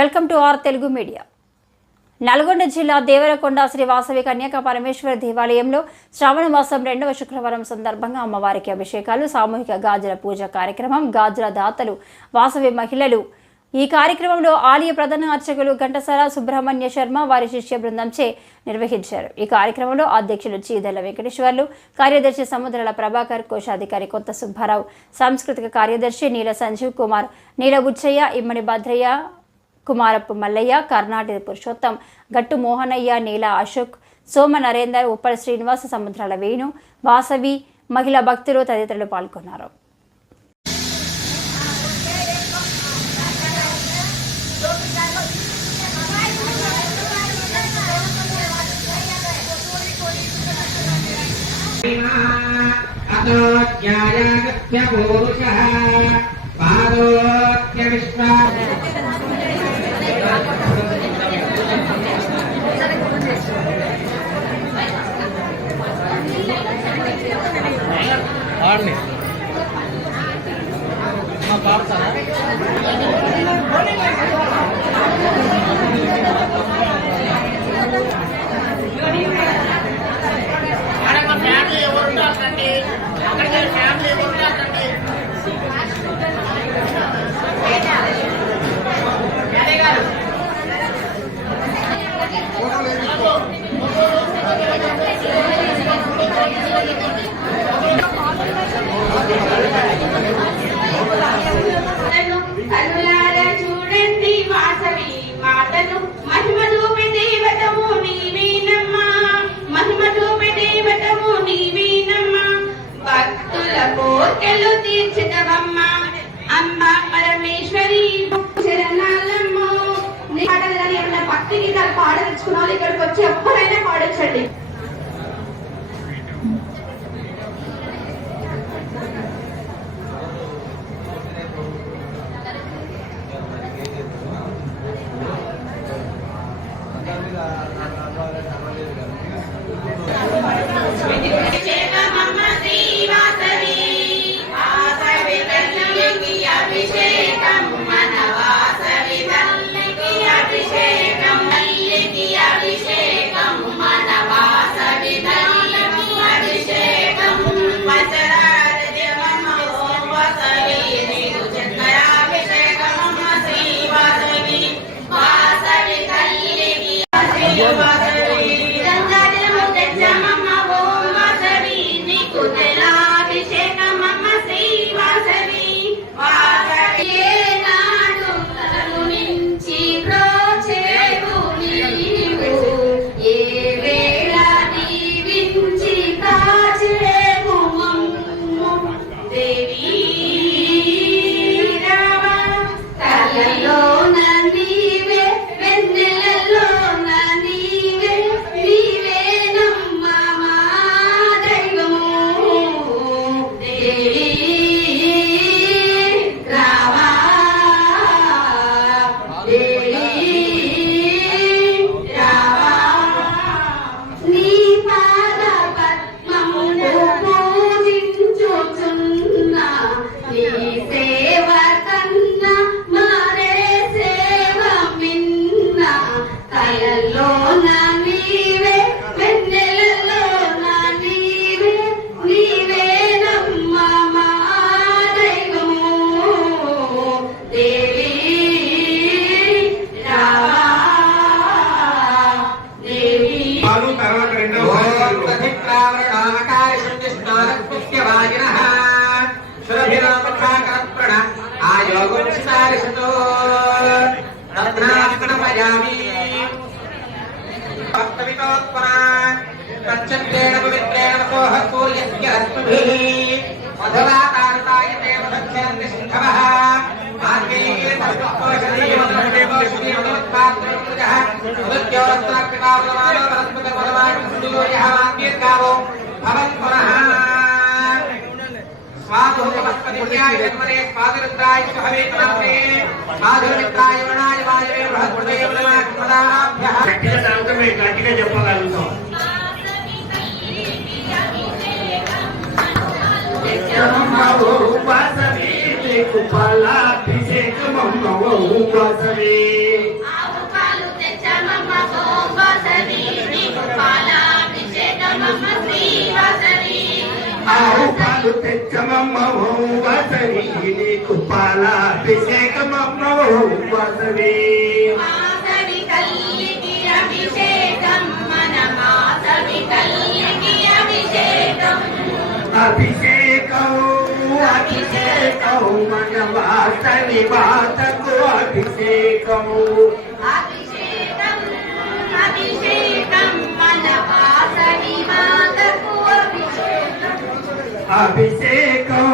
Welcome to our Telugu media. Nalgonda జిల్లా దేవరకొండ శ్రీ వాసవి కన్యక పరమేశ్వర దేవాలయంలో శ్రావణ మాసం 2వ శుక్రవారం సందర్భంగా అమ్మవారికి అభిషేకాలు, సామూహిక గాజుల పూజ కార్యక్రమం, గాజుల దాతలు, వాసవి మహిళలు. ఈ కార్యక్రమంలో ఆలయ ప్రధాన అర్చకులు ఘంటసాల సుబ్రహ్మణ్య శర్మ వారి శిష్య బృందంచే నిర్వహించారు. ఈ కార్యక్రమంలో అధ్యక్షులు చీదల వెంకటేశ్వర్లు, కార్యదర్శి సముద్రాల ప్రభాకర్, కోశాధికారి కొత్త సుబ్బారావు, సాంస్కృతిక కార్యదర్శి నీల సంజీవ్ కుమార్, నీల బుచ్చయ్య, ఇమ్మడి భద్రయ్య, కుమారపు మల్లయ్య, కర్ణాటక పురుషోత్తం, గట్టు మోహనయ్య, నీల అశోక్, సోమ నరేందర్, ఉప్పల్ శ్రీనివాస, సముద్రాల వేణు, వాసవి మహిళా భక్తులు తదితరులు పాల్గొన్నారు. చూడండి వాసవి మాటను మహిమ చూపే దేవతము నీవేనమ్మా, మహిమ చూపే దేవతము నీవేనమ్మా, భక్తుల కోర్కెలు తీర్చదవమ్మా అమ్మ పరమేశ్వరి శరణాలమ్మో. పాటలు కానీ ఏమన్నా భక్తి గీతాలు పాడ తెచ్చుకున్న వాళ్ళు ఇక్కడికి వచ్చి ఎప్పుడైనా పాడొచ్చండి. వాసవి ఆవు పాలు తెచ్చమమ్మ ఓ వాసవి నీకు పాలాభిషేకమమ్మ ఓ వాసవి వాసవి తల్లికి అభిషేకం మన వాసవి తల్లికి అభిషేకం అభిషేకం అభిషేకం మన వాసవి మాతకు అభిషేకము అభిషేకం అభిషేకం మన వాసవి మాతకు అభిషేకం అభిషేకం